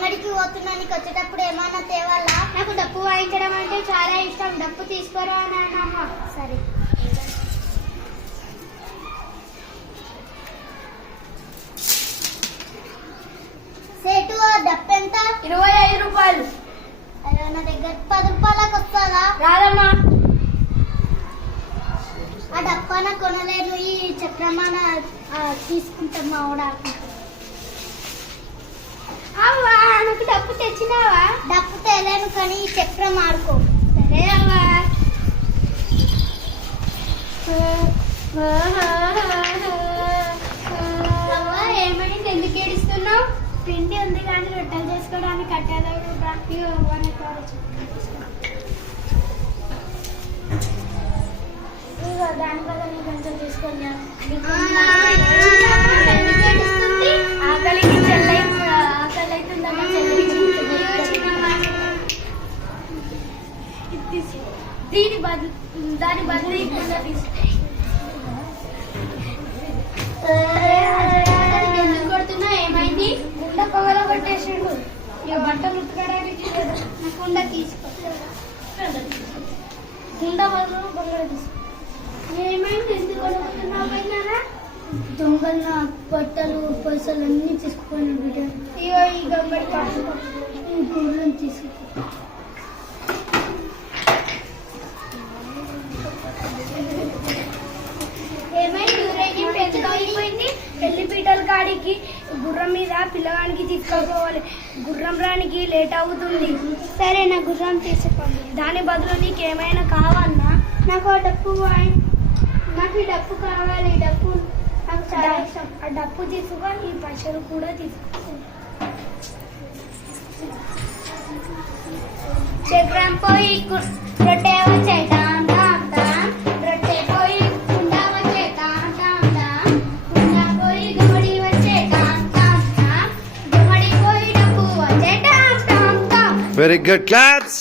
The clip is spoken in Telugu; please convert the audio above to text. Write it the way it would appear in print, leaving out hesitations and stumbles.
అంగడికి పోతున్నా, నీకు వచ్చేటప్పుడు ఏమన్నా తేవాలా? నాకు డప్పు వాయించడం అంటే చాలా ఇష్టం. డప్పు తీసుకురా నాన్నమ్మ. సరే. సేటు డప్పు ఎంత? 25 రూపాయలు. అరే నా దగ్గర 10 రూపాయలకు వస్తుందా? రాదమ్మా. ఆ డప్పాన కొనలేను, ఈ చక్రమాన తీసుకుంటాం మా ఆవిడ. అవ్వా నాకు డప్పు తెచ్చినావా? డప్పు తేలేను కానీ ఈ చక్రం ఆడుకో. సరే అవ్వా. అవ్వా ఏమైంది, ఎందుకు ఏడుస్తున్నావు? పిండి ఉంది కానీ రొట్టెలు చేసుకోవడానికి కట్టేదా? దాని వల్ల నీకు కొంచెం తీసుకొని ఆకలికి ఆకలి అవుతుందమ్మా. దాని బదులు ఎందుకు కొడుతున్నావు? ఏమైంది? కుండ పొగలో కొట్టేసిండు. ఇక బట్టలు ఉతకడానికి నా కుండ తీసుకో. కుండ బదులు బంగారు తీసుకో. ఏమైంది, ఎందుకు కొడుతున్నావు? పోయినారా? దొంగల బట్టలు పైసలు అన్ని తీసుకుపోయిన బిడ్డ. ఇగో ఈ గంబడి కాదు. ఈ గూళ్ళని తీసుకు. ఏమైంది, ఊరేగింపు ఎందుకు అయిపోయింది? పెళ్లి పీటల కాడికి గుర్రం మీద పిల్లగానికి తీసుకుపోవాలి. గుర్రం రానికి లేట్ అవుతుంది. సరే నా గుర్రం తీసుకోండి. దాని బదులు నీకు ఏమైనా కావాలన్నా? నాకు డప్పు నాకు ఈ డప్పు కావాలి. డప్పు నాకు చాలా ఇష్టం. ఆ డప్పు తీసుకొని ఈ పైసలు కూడా తీసుకో. చక్రం పోయి రొట్టె వచ్చే టామ్ టామ్ టామ్. రొట్టె పోయి కుండ వచ్చే టామ్ టామ్ టామ్. కుండ పోయి గుమ్మడి వచ్చే టామ్ టామ్ టామ్. గుమ్మడి పోయి డప్పు వచ్చే Tom Tom Tom. Very good, claps.